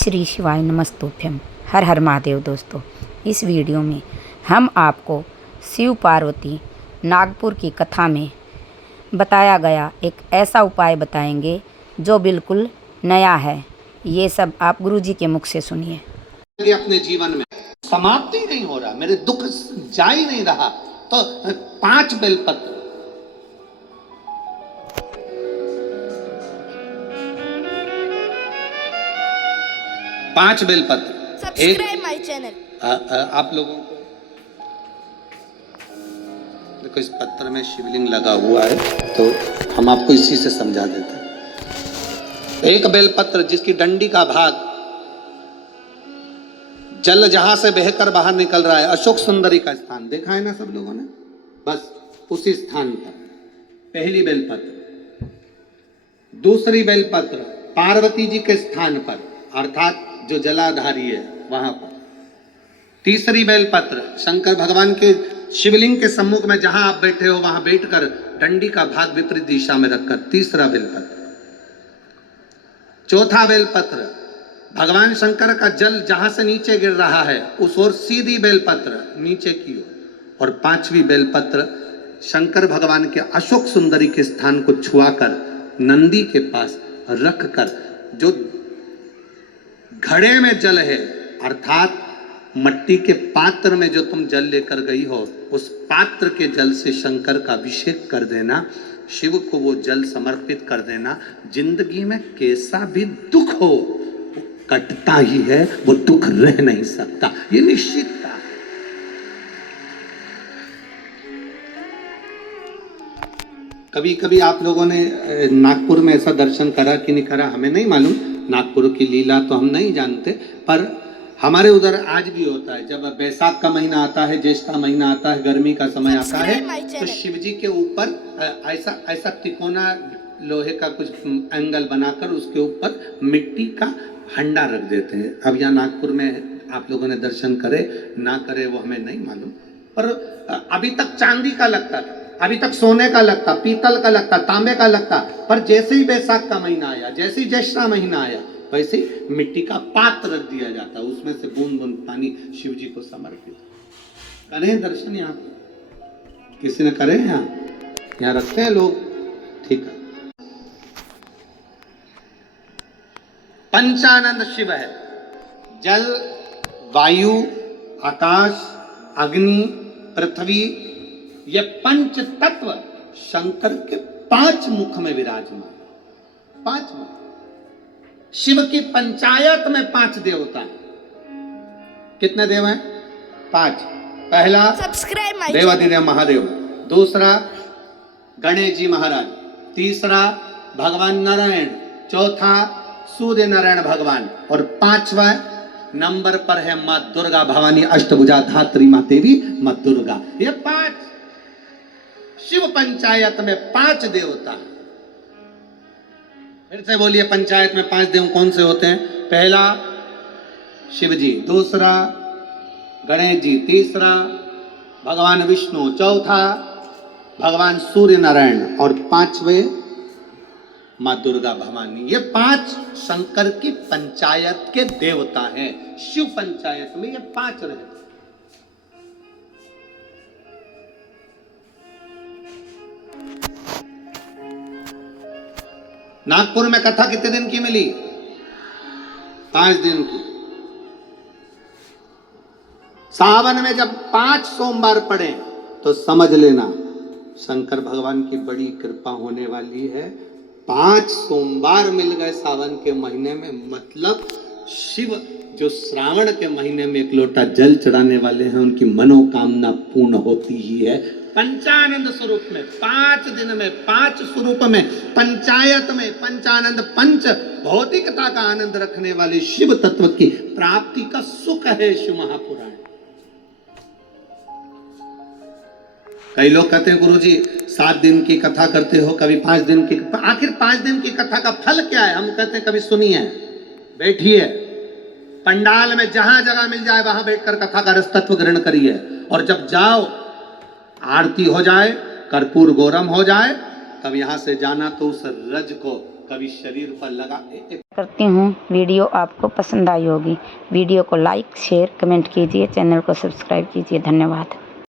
श्री शिवाय नमस्तुभ्यम। हर हर महादेव। दोस्तों, इस वीडियो में हम आपको शिव पार्वती नागपुर की कथा में बताया गया एक ऐसा उपाय बताएंगे जो बिल्कुल नया है। ये सब आप गुरुजी के मुख से सुनिए। अपने जीवन में समाप्ति नहीं हो रहा, मेरे दुख जा ही नहीं रहा, तो 5 बेलपत्र, पांच बेलपत्र। Subscribe my channel. आप लोगों को देखो, इस पत्र में शिवलिंग लगा हुआ है, तो हम आपको इसी से समझा देते हैं। एक बेलपत्र जिसकी डंडी का भाग जल जहां से बहकर बाहर निकल रहा है, अशोक सुंदरी का स्थान देखा है ना सब लोगों ने, बस उसी स्थान पर पहली बेलपत्र। दूसरी बेलपत्र पार्वती जी के स्थान पर, अर्थात जो जलाधारी है वहां पर। तीसरी बेलपत्र शंकर भगवान के शिवलिंग के सम्मुख में जहां आप बैठे हो वहां बैठकर डंडी का भाग विपरीत दिशा में रखकर, तीसरा बेलपत्र। चौथा बेलपत्र भगवान शंकर का जल जहां से नीचे गिर रहा है उस ओर सीधी बेलपत्र नीचे की ओर। और पांचवी बेलपत्र शंकर भगवान के अशोक सुंदरी के स्थान को छुआकर नंदी के पास रखकर, जो घड़े में जल है अर्थात मट्टी के पात्र में जो तुम जल लेकर गई हो, उस पात्र के जल से शंकर का अभिषेक कर देना, शिव को वो जल समर्पित कर देना। जिंदगी में कैसा भी दुख हो वो कटता ही है, वो दुख रह नहीं सकता, ये निश्चित था। कभी कभी आप लोगों ने नागपुर में ऐसा दर्शन करा कि नहीं करा हमें नहीं मालूम, नागपुर की लीला तो हम नहीं जानते, पर हमारे उधर आज भी होता है। जब बैसाख का महीना आता है, ज्येष्ठ का महीना आता है, गर्मी का समय आता है, तो शिव जी के ऊपर ऐसा ऐसा तिकोना लोहे का कुछ एंगल बनाकर उसके ऊपर मिट्टी का हंडा रख देते हैं। अब यहाँ नागपुर में आप लोगों ने दर्शन करे ना करे वो हमें नहीं मालूम, पर अभी तक चांदी का लगता था, अभी तक सोने का लगता, पीतल का लगता, तांबे का लगता, पर जैसे ही बैसाख का महीना आया, जैसे ही ज्येष्ठ का महीना आया, वैसे ही मिट्टी का पात्र रख दिया जाता, उसमें से बूंद बूंद पानी शिव जी को समर्पित। करें दर्शन यहाँ किसी ने करे? यहाँ रखते हैं लोग, ठीक है। पंचानंद शिव है, जल, वायु, आकाश, अग्नि, पृथ्वी, ये पंच तत्व शंकर के 5 मुख में विराजमान। 5 मुख। शिव की पंचायत में 5 देवता हैं। कितने देव हैं? 5। पहला देवाधिदेव महादेव, दूसरा गणेश जी महाराज, तीसरा भगवान नारायण, चौथा सूर्य नारायण भगवान, और 5वां नंबर पर है मां दुर्गा भवानी अष्टभुजा धात्री मां देवी मां दुर्गा। ये 5 शिव पंचायत में 5 देवता। फिर से बोलिए, पंचायत में 5 देव कौन से होते हैं? पहला शिव जी, दूसरा गणेश जी, तीसरा भगवान विष्णु, चौथा भगवान सूर्य नारायण, और 5वें मां दुर्गा भवानी। ये 5 शंकर की पंचायत के देवता हैं। शिव पंचायत में ये 5 रहते। नागपुर में कथा कितने दिन की मिली? 5 दिन की। सावन में जब 5 सोमवार पड़े तो समझ लेना शंकर भगवान की बड़ी कृपा होने वाली है। 5 सोमवार मिल गए सावन के महीने में, मतलब शिव जो श्रावण के महीने में 1 लोटा जल चढ़ाने वाले हैं उनकी मनोकामना पूर्ण होती ही है। पंचानंद स्वरूप में 5 दिन में 5 स्वरूप में पंचायत में पंचानंद पंच भौतिकता का आनंद रखने वाले शिव तत्व की प्राप्ति का सुख है शिव महापुराण। कई लोग कहते हैं गुरुजी 7 दिन की कथा करते हो, कभी 5 दिन की, आखिर 5 दिन की कथा का फल क्या है? हम कहते हैं कभी सुनिए, बैठिए, पंडाल में जहां जगह मिल जाए वहां बैठकर कथा का रस तत्व ग्रहण करिए, और जब जाओ आरती हो जाए, कर्पूर गौरम हो जाए, तब यहां से जाना तो उस रज को कभी शरीर पर लगा करती हूँ वीडियो आपको पसंद आई होगी। वीडियो को लाइक शेयर कमेंट कीजिए, चैनल को सब्सक्राइब कीजिए। धन्यवाद।